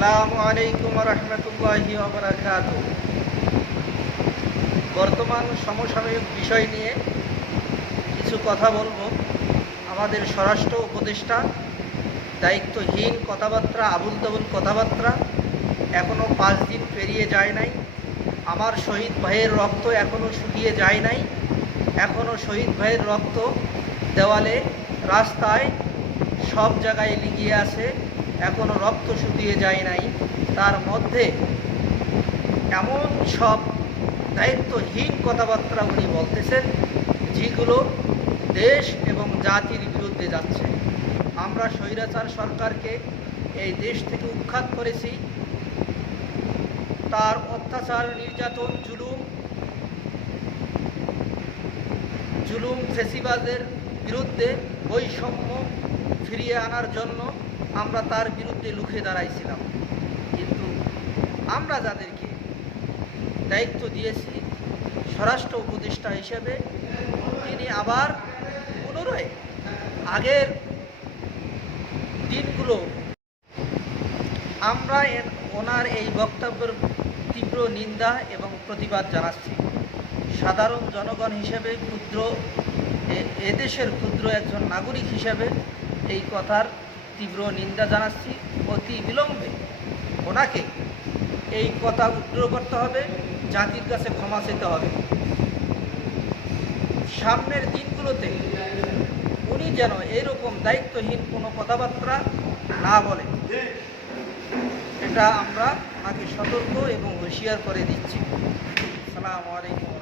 আসসালামু আলাইকুম রহমতুল্লাহি ওয়া বারাকাতুহু। বর্তমান সমসাময়িক বিষয় নিয়ে কিছু কথা বলবো। আমাদের স্বরাষ্ট্র উপদেষ্টা দায়িত্বহীন কথাবার্তা, আবুল তাবুল কথাবার্তা, এখনও 5 দিন পেরিয়ে যায় নাই। আমার শহীদ ভাইয়ের রক্ত এখনও শুকিয়ে যায় নাই। এখনও শহীদ ভাইয়ের রক্ত দেওয়ালে, রাস্তায়, সব জায়গায় লিগিয়ে আছে, এখনও রক্ত শুকিয়ে যায় নাই। তার মধ্যে এমন সব দায়িত্বহীন কথাবার্তা উনি বলতেছেন যেগুলো দেশ এবং জাতির বিরুদ্ধে যাচ্ছে। আমরা স্বৈরাচার সরকারকে এই দেশ থেকে উৎখাত করেছি। তার অত্যাচার, নির্যাতন, জুলুম ফেসিবাদের বিরুদ্ধে বৈষম্য ফিরিয়ে আনার জন্য আমরা তার বিরুদ্ধে রুখে দাঁড়াইছিলাম। কিন্তু আমরা যাদেরকে দায়িত্ব দিয়েছি স্বরাষ্ট্র উপদেষ্টা হিসেবে, তিনি আবার পুনরায় আগের দিনগুলো, আমরা ওনার এই বক্তব্যের তীব্র নিন্দা এবং প্রতিবাদ জানাচ্ছি। সাধারণ জনগণ হিসেবে, এদেশের ক্ষুদ্র একজন নাগরিক হিসেবে এই কথার তীব্র নিন্দা জানাচ্ছি। অতি বিলম্বে ওনাকে এই কথা উদ্র করতে হবে, জাতির কাছে ক্ষমা চেতে হবে। সামনের দিনগুলোতে উনি যেন এরকম দায়িত্বহীন কোনো কথাবার্তা না বলে, এটা আমরা ওনাকে সতর্ক এবং হুঁশিয়ার করে দিচ্ছি। আসসালামু আলাইকুম।